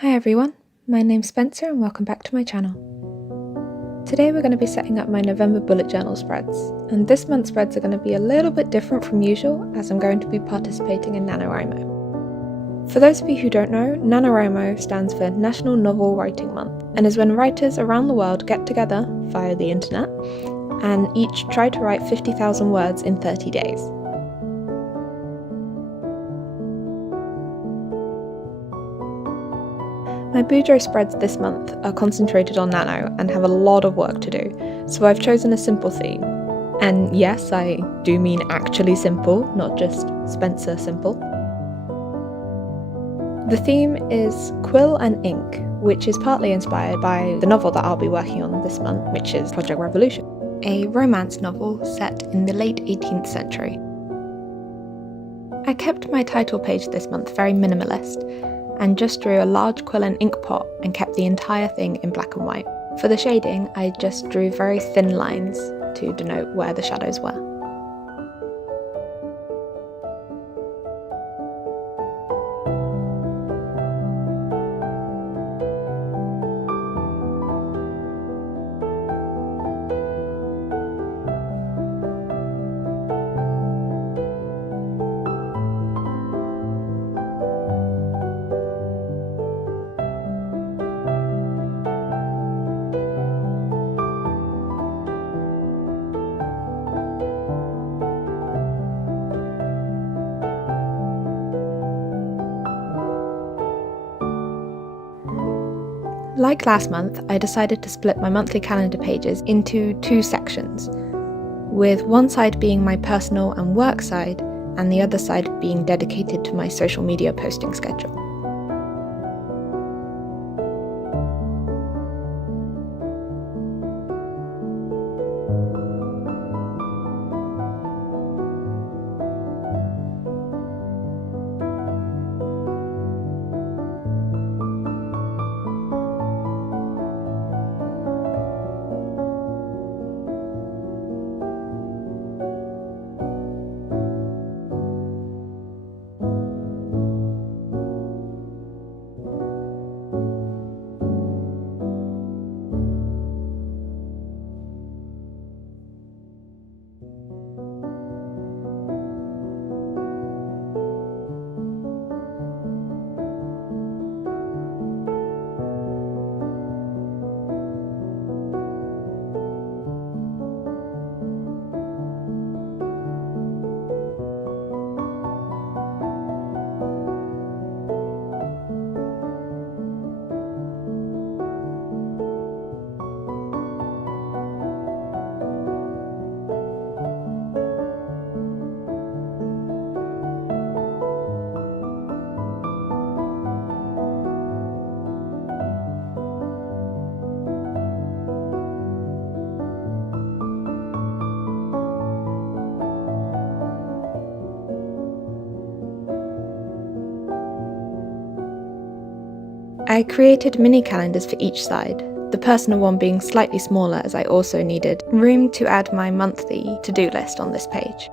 Hi everyone, my name's Spencer and welcome back to my channel. Today we're going to be setting up my November bullet journal spreads, and this month's spreads are going to be a little bit different from usual as I'm going to be participating in Nanowrimo. For those of you who don't know, Nanowrimo stands for National Novel Writing Month and is when writers around the world get together via the internet and each try to write 50,000 words in 30 days. My Boudreaux spreads this month are concentrated on Nano and have a lot of work to do, so I've chosen a simple theme. And yes, I do mean actually simple, not just Spencer simple. The theme is quill and ink, which is partly inspired by the novel that I'll be working on this month, which is Project Revolution, a romance novel set in the late 18th century. I kept my title page this month very minimalist, and just drew a large quill and ink pot and kept the entire thing in black and white. For the shading, I just drew very thin lines to denote where the shadows were. Like last month, I decided to split my monthly calendar pages into two sections, with one side being my personal and work side, and the other side being dedicated to my social media posting schedule. I created mini calendars for each side, the personal one being slightly smaller as I also needed room to add my monthly to-do list on this page.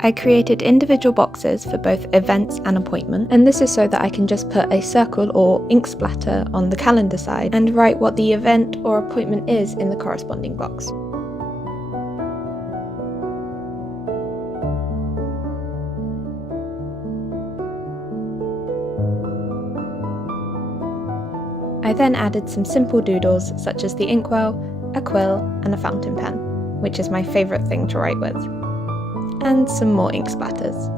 I created individual boxes for both events and appointment, and this is so that I can just put a circle or ink splatter on the calendar side and write what the event or appointment is in the corresponding box. I then added some simple doodles such as the inkwell, a quill and a fountain pen, which is my favourite thing to write with, and some more ink splatters.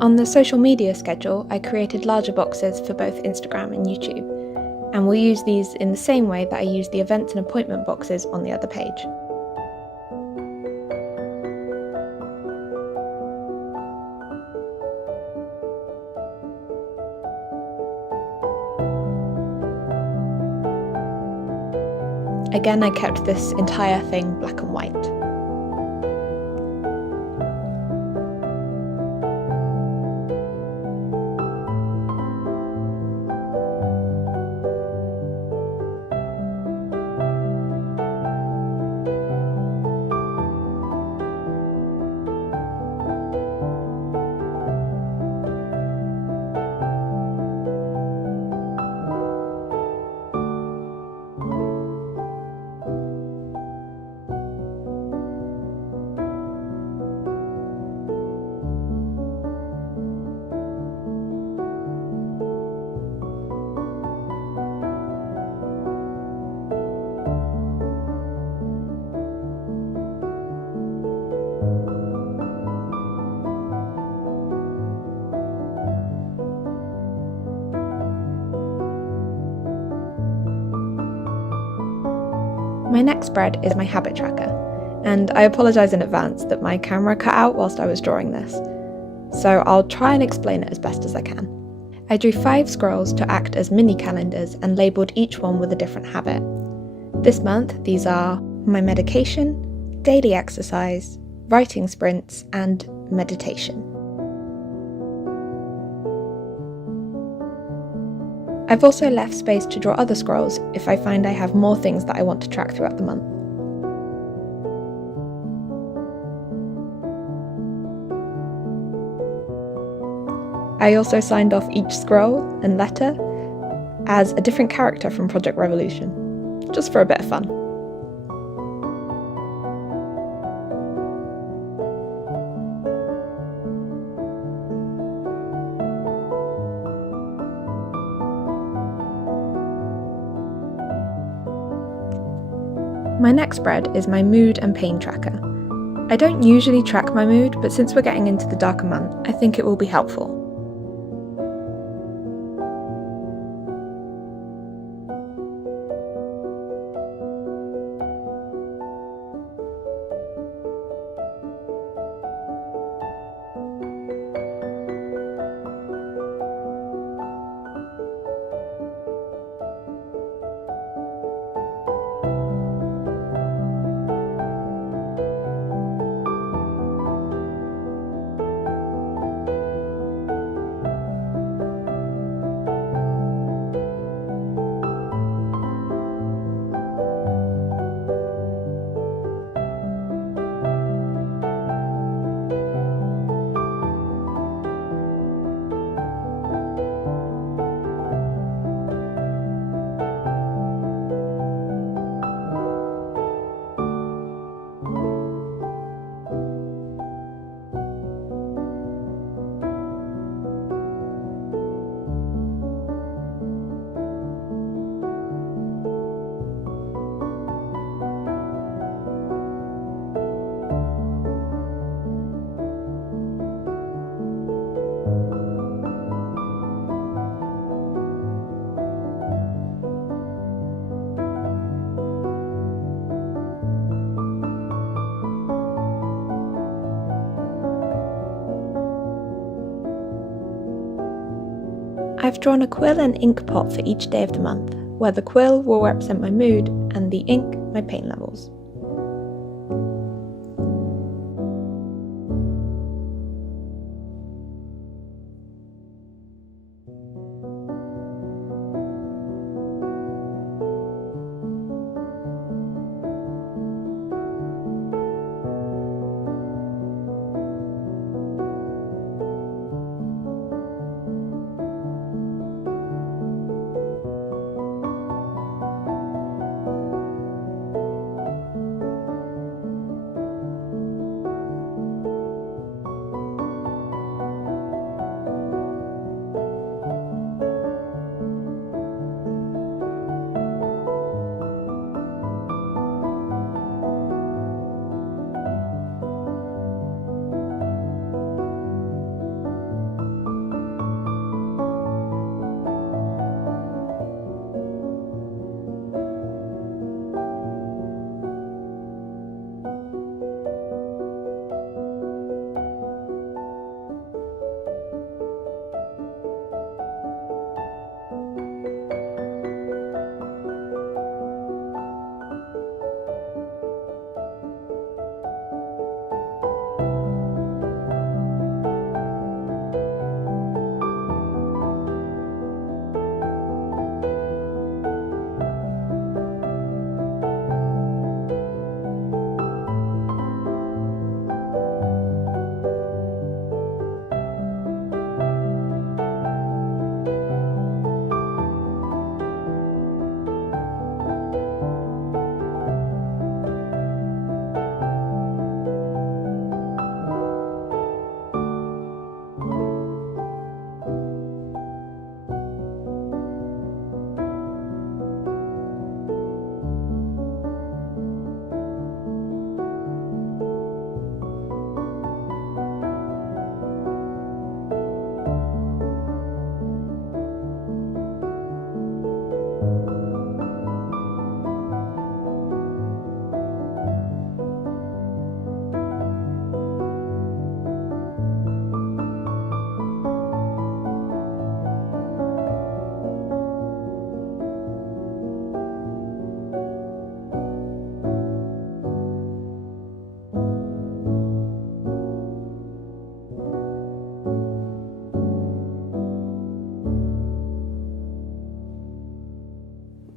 On the social media schedule, I created larger boxes for both Instagram and YouTube, and we'll use these in the same way that I use the events and appointment boxes on the other page. Again, I kept this entire thing black and white. My next spread is my habit tracker, and I apologise in advance that my camera cut out whilst I was drawing this, so I'll try and explain it as best as I can. I drew 5 scrolls to act as mini calendars and labelled each one with a different habit. This month these are my medication, daily exercise, writing sprints, and meditation. I've also left space to draw other scrolls if I find I have more things that I want to track throughout the month. I also signed off each scroll and letter as a different character from Project Revolution, just for a bit of fun. My next spread is my mood and pain tracker. I don't usually track my mood, but since we're getting into the darker month, I think it will be helpful. I've drawn a quill and ink pot for each day of the month, where the quill will represent my mood and the ink my pain levels.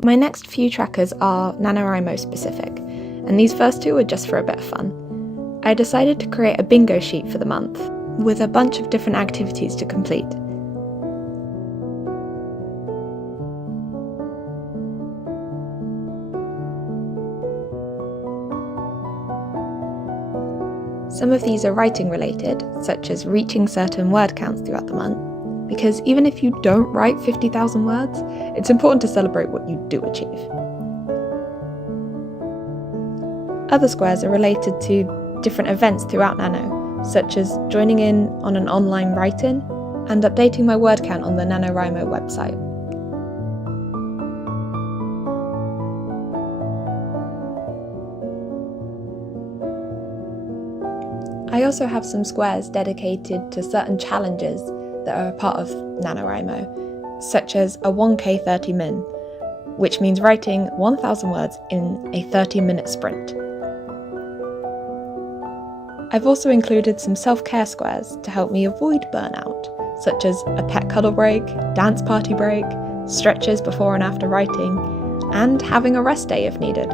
My next few trackers are Nanowrimo specific, and these first two are just for a bit of fun. I decided to create a bingo sheet for the month, with a bunch of different activities to complete. Some of these are writing related, such as reaching certain word counts throughout the month, because even if you don't write 50,000 words, it's important to celebrate what you do achieve. Other squares are related to different events throughout Nano, such as joining in on an online write-in and updating my word count on the Nanowrimo website. I also have some squares dedicated to certain challenges that are a part of Nanowrimo, such as a 1K 30 min, which means writing 1,000 words in a 30-minute sprint. I've also included some self-care squares to help me avoid burnout, such as a pet cuddle break, dance party break, stretches before and after writing, and having a rest day if needed.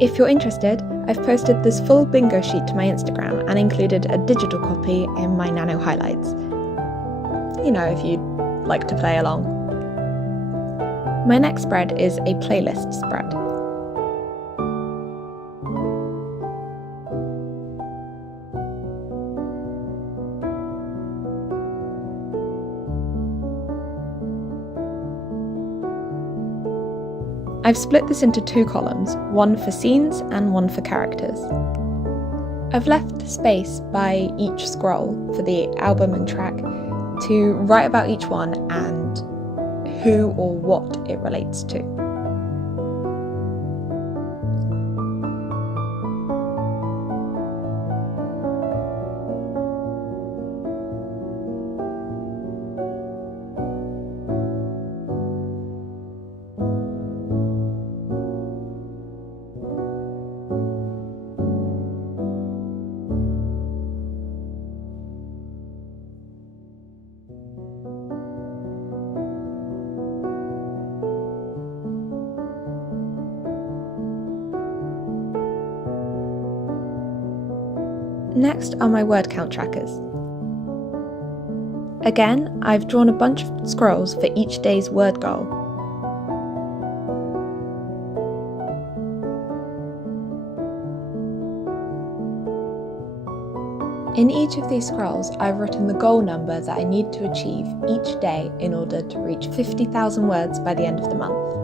If you're interested, I've posted this full bingo sheet to my Instagram and included a digital copy in my Nano highlights. You know, if you'd like to play along. My next spread is a playlist spread. I've split this into two columns, one for scenes and one for characters. I've left space by each scroll for the album and track to write about each one and who or what it relates to. Next are my word count trackers. Again, I've drawn a bunch of scrolls for each day's word goal. In each of these scrolls, I've written the goal number that I need to achieve each day in order to reach 50,000 words by the end of the month.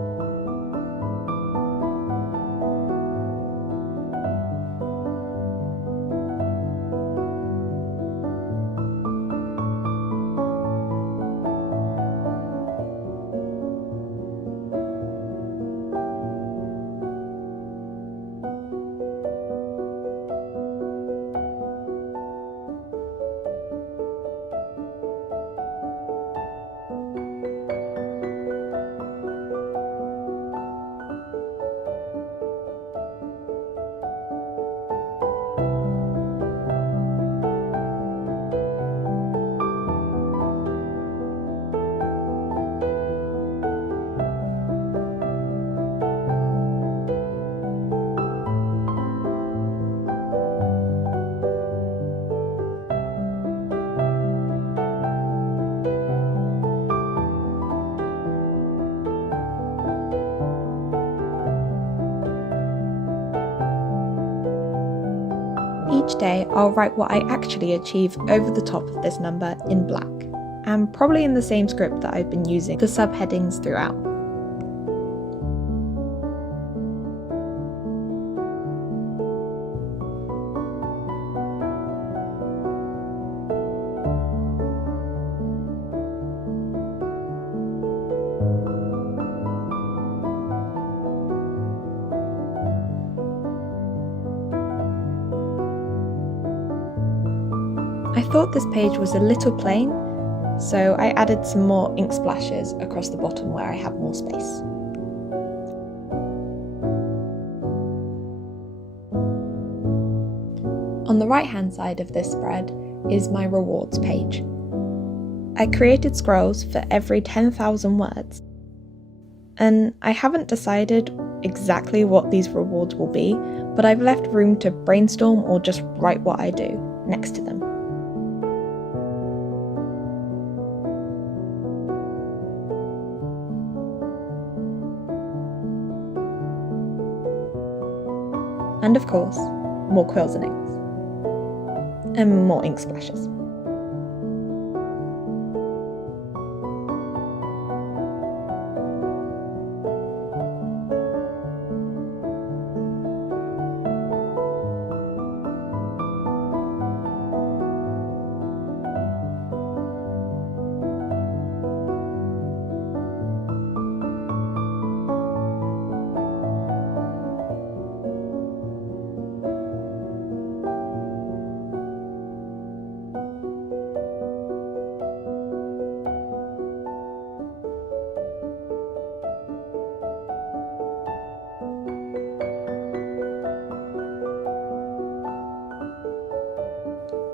Each day I'll write what I actually achieve over the top of this number in black, and probably in the same script that I've been using for subheadings throughout. I thought this page was a little plain, so I added some more ink splashes across the bottom where I have more space. On the right hand side of this spread is my rewards page. I created scrolls for every 10,000 words, and I haven't decided exactly what these rewards will be, but I've left room to brainstorm or just write what I do next to them. And of course, more quills and inks. And more ink splashes.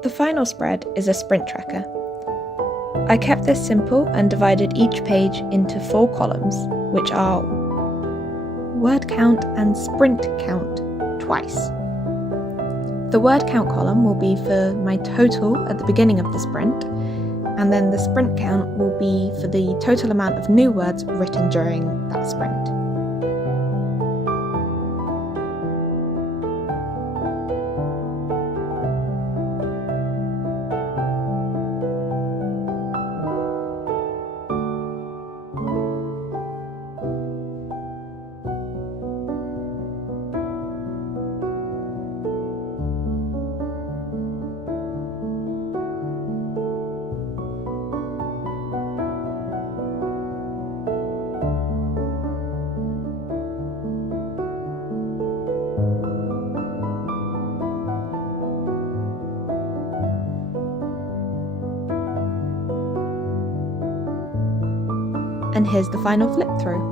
The final spread is a sprint tracker. I kept this simple and divided each page into 4 columns, which are word count and sprint count twice. The word count column will be for my total at the beginning of the sprint, and then the sprint count will be for the total amount of new words written during that sprint. And here's the final flip through.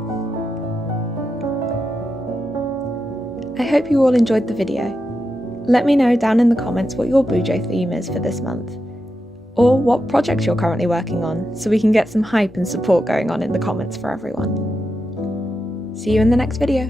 I hope you all enjoyed the video. Let me know down in the comments what your Bujo theme is for this month, or what projects you're currently working on, so we can get some hype and support going on in the comments for everyone. See you in the next video.